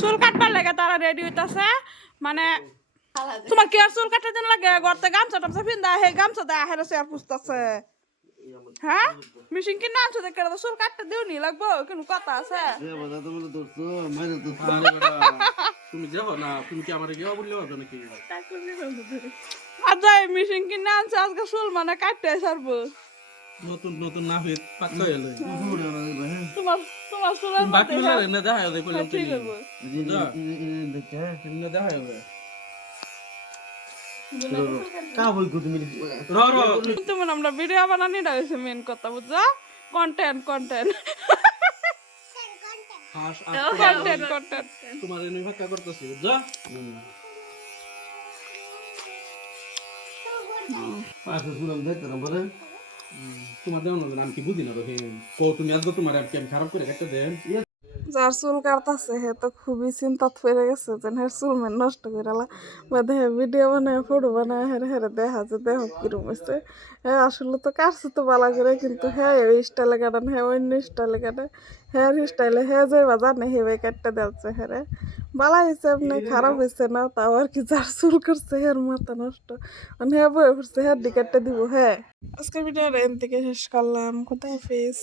চুল কাটবার লাগে তারা রেডি হইতাছে মানে তোমার কি আর চুল কাটার দিন লাগে গর্তে গামছা টামছা পিন্দা হে গামছা দেয় হেরে চেয়ার পুষতাছে হ্যাঁ মিশিং কিনা আনছো দেখে তো চুল কাটতে দিও নি লাগবো কিন্তু কথা আছে তুমি যাও না তুমি কি আমার গিয়ে বললে হবে নাকি আর যাই মিশিং কিনা আনছে আজকে চুল মানে কাটতে সারবো নতুন নতুন না হয়ে পাঁচটা এলো তোমার তোমার চুলের বাকি মধ্যে মিলে না দেখা যাবে কইলাম ঠিক হবে না দেখা যাবে তুমি আমরা ভিডিও বানানি হয়েছে মেন কথা বুঝছো কন্টেন্ট কন্টেন্ট কন্টেন্ট কন্টেন্ট তোমার এনে ভাক্কা করতেছি বুঝছো তোমার দেওয়া না আমি কি বুঝি না রে তুমি আজকে তোমার আমি খারাপ করে একটা দেন যার চুল কাটতেছে হে তো খুবই চিন্তা পড়ে গেছে যে হের চুল মেন নষ্ট করে বাদে হে ভিডিও বানায় ফটো বানায় হেরে হেরে দেখা যে দেহ কিরম হয়েছে হ্যাঁ আসলে তো কাটছে তো বালা করে কিন্তু হ্যাঁ ওই স্টাইলে কাটান হ্যাঁ অন্য স্টাইলে কাটে হ্যাঁ স্টাইলে হ্যাঁ যে জানে হে ওই কাটতে দেওয়াচ্ছে হেরে বালা হয়েছে এমনি খারাপ হয়েছে না তাও আর কি যার চুল করছে হের মাথা নষ্ট মানে হ্যাঁ বয়ে পড়ছে হ্যাঁ ডি কাটতে দিব হ্যাঁ আজকের ভিডিও এন থেকে শেষ করলাম কোথায় ফেস